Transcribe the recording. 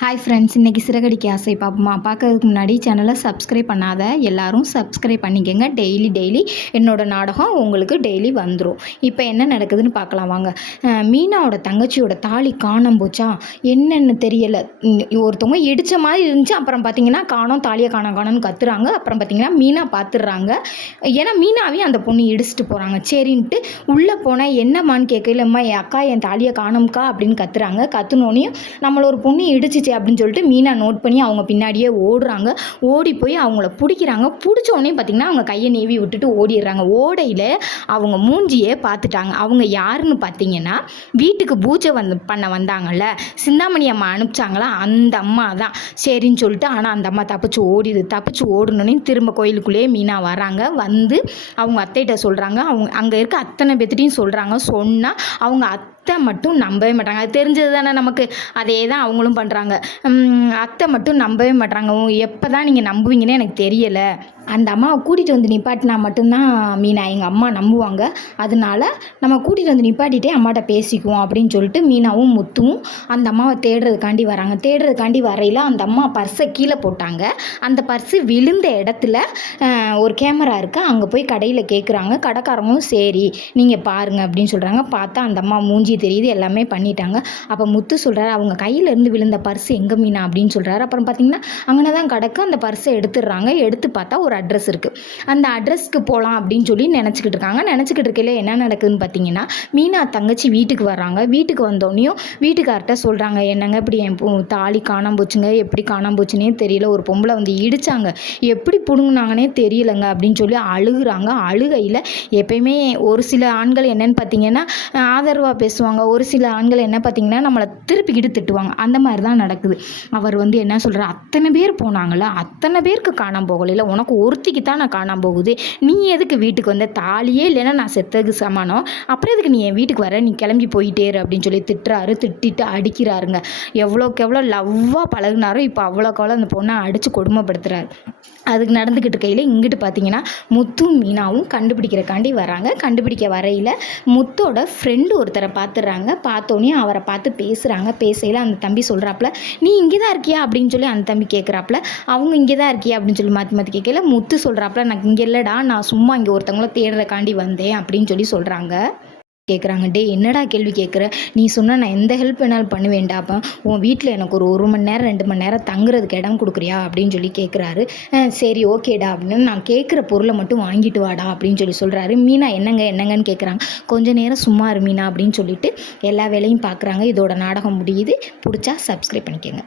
Hi friends, இன்றைக்கி சிறகடிக்க ஆசை பார்ப்போமா? பார்க்கறதுக்கு முன்னாடி சேனலை சப்ஸ்கிரைப் பண்ணாத எல்லாரும் சப்ஸ்கிரைப் பண்ணிக்கங்க. டெய்லி என்னோடய நாடகம் உங்களுக்கு டெய்லி வந்துடும். இப்போ என்ன நடக்குதுன்னு பார்க்கலாம் வாங்க. மீனாவோட தங்கச்சியோட தாலி காணாம போச்சா என்னென்னு தெரியலை. ஒருத்தவங்க இடித்த மாதிரி இருந்துச்சு. அப்புறம் பார்த்தீங்கன்னா காணோம், தாலியை காணோம்னு கத்துறாங்க. அப்புறம் பார்த்தீங்கன்னா மீனா பார்த்துடுறாங்க. ஏன்னா மீனாவையும் அந்த பொண்ணு இடிச்சிட்டு போகிறாங்க. சரின்ட்டு உள்ளே போனால் என்னம்மான்னு கேட்கலம்மா, என் அக்கா என் தாலியை காணோம்க்கா அப்படின்னு கத்துறாங்க. கத்துனோனையும் நம்மள ஒரு பொண்ணு இடிச்சிச்சு அப்படின்னு சொல்லிட்டு மீனா நோட் பண்ணி அவங்க பின்னாடியே ஓடுறாங்க. ஓடி போய் அவங்கள பிடிக்கிறாங்க. பிடிச்ச உடனே பார்த்தீங்கன்னா அவங்க கையை நீவி விட்டுட்டு ஓடிடுறாங்க. ஓடையில் அவங்க மூஞ்சியே பார்த்துட்டாங்க. அவங்க யாருன்னு பார்த்தீங்கன்னா வீட்டுக்கு பூஜை பண்ண வந்தாங்கல்ல, சிந்தாமணி அம்மா அனுப்பிச்சாங்களா, அந்த அம்மா தான். சரின்னு சொல்லிட்டு ஆனால் அந்த அம்மா தப்பிச்சு ஓடணுன்னே திரும்ப கோயிலுக்குள்ளேயே மீனா வராங்க. வந்து அவங்க அத்தைகிட்ட சொல்கிறாங்க. அவங்க அங்கே இருக்க அத்தனை பேர்த்திட்டையும் சொல்கிறாங்க. சொன்னால் அவங்க அத்தை மட்டும் நம்பவே மாட்டாங்க. அது தெரிஞ்சது தானே நமக்கு. அதே தான் அவங்களும் பண்ணுறாங்க. அத்தை மட்டும் நம்பவே மாட்டாங்க. எப்போ தான் நீங்கள் நம்புவீங்கன்னு எனக்கு தெரியலை. அந்த அம்மாவை கூட்டிகிட்டு வந்து நிப்பாட்டினா மட்டும்தான் மீனா எங்கள் அம்மா நம்புவாங்க. அதனால நம்ம கூட்டிகிட்டு வந்து நிப்பாட்டிகிட்டே அம்மாட்ட பேசிக்குவோம் அப்படின்னு சொல்லிட்டு மீனாவும் முத்துவும் அந்த அம்மாவை தேடுறதுக்காண்டி வரையில் அந்த அம்மா பர்ஸை கீழே போட்டாங்க. அந்த பர்ஸு விழுந்த இடத்துல ஒரு கேமரா இருக்குது. அங்கே போய் கடையில் கேட்குறாங்க. கடைக்காரங்களும் சரி நீங்கள் பாருங்கள் அப்படின்னு சொல்கிறாங்க. பார்த்தா அந்த அம்மா மூஞ்சி தெரியுது, எல்லாமே பண்ணிட்டாங்க. அப்போ முத்து சொல்கிறாரு, அவங்க கையிலேருந்து விழுந்த பர்ஸு எங்கே மீனா அப்படின்னு சொல்கிறாரு. அப்புறம் பார்த்திங்கன்னா அங்கே தான் கிடக்கு. அந்த பர்ஸை எடுத்துடுறாங்க. எடுத்து பார்த்தா ஒரு அட்ரஸ் இருக்குது. அந்த அட்ரஸ்க்கு போகலாம் அப்படின்னு சொல்லி நினச்சிக்கிட்டு இருக்காங்க. நினச்சிக்கிட்டு இருக்கையில் என்ன நடக்குதுன்னு பார்த்தீங்கன்னா மீனா தங்கச்சி வீட்டுக்கு வர்றாங்க. வீட்டுக்கு வந்தோடனையும் வீட்டுக்கார்ட்ட சொல்கிறாங்க, என்னங்க இப்படி என் தாலி காணாம போச்சுங்க, எப்படி காணாம போச்சுன்னே தெரியல, ஒரு பொம்பளை வந்து இடித்தாங்க, எப்படி பிடுங்குனாங்கன்னே தெரியலைங்க அப்படின்னு சொல்லி அழுகுறாங்க. அழுகையில் எப்பயுமே ஒரு சில ஆண்கள் என்னன்னு பார்த்தீங்கன்னா ஆதரவாக பேசுவாங்க. ஒரு சில ஆண்கள் என்ன பார்த்தீங்கன்னா நம்மளை திருப்பிக்கிட்டு திட்டுவாங்க. அந்த மாதிரி தான் நடக்குது. அவர் வந்து என்ன சொல்கிறார், அத்தனை பேர் போனாங்கள, அத்தனை பேருக்கு காணாமல் போகல, உனக்கு ஒருத்திக்கு தான் நான் காணாமல் போகுது, நீ எதுக்கு வீட்டுக்கு வந்த, தாலியே இல்லைன்னா நான் செத்ததுக்கு சமானம், அப்புறம் எதுக்கு நீ என் வீட்டுக்கு வர, நீ கிளம்பி போயிட்டேரு அப்படின்னு சொல்லி திட்டிட்டு அடிக்கிறாருங்க. எவ்வளோக்கு எவ்வளோ லவ்வாக பழகுனாரோ இப்போ அவ்வளோக்கு அவ்வளோ அந்த பொண்ணை அடித்து கொடுமைப்படுத்துறாரு. அதுக்கு நடந்துக்கிட்டு இருக்கையில் இங்கிட்டு பார்த்தீங்கன்னா முத்தும் மீனாவும் கண்டுபிடிக்கிறக்காண்டி வராங்க. கண்டுபிடிக்க வரையில் முத்தோட ஃப்ரெண்டு ஒருத்தரை பார்த்துடுறாங்க. பார்த்தோன்னே அவரை பார்த்து பேசுகிறாங்க. பேசையில் அந்த தம்பி சொல்கிறாப்புல, நீ இங்கே தான் இருக்கியா அப்படின்னு சொல்லி அந்த தம்பி கேட்குறாப்புல, அவங்க இங்கே தான் இருக்கியா அப்படின்னு சொல்லி மாற்றி கேட்கல. முத்து சொல்கிறாப்புல, நான் இங்கே இல்லைடா, நான் சும்மா இங்கே ஒருத்தவங்கள தேடுறக்காண்டி வந்தேன் அப்படின்னு சொல்லி சொல்கிறாங்க. கேட்குறாங்க, டே என்னடா கேள்வி கேட்குற, நீ சொன்னால் நான் எந்த ஹெல்ப் வேணாலும் பண்ணுவேன்டாப்பா, உன் வீட்டில் எனக்கு ஒரு மணி நேரம் 2 மணி நேரம் தங்குறதுக்கு இடம் கொடுக்குறியா அப்படின்னு சொல்லி கேட்குறாரு. சரி ஓகேடா அப்படின்னு, நான் கேட்குற பொருளை மட்டும் வாங்கிட்டு வாடா அப்படின்னு சொல்லி சொல்கிறாரு. மீனா என்னங்கன்னு கேட்குறாங்க. கொஞ்ச நேரம் சும்மா இரு மீனா அப்படின்னு சொல்லிட்டு எல்லா வேலையும் பார்க்குறாங்க. இதோட நாடகம் முடியுது. பிடிச்சா சப்ஸ்கிரைப் பண்ணிக்கோங்க.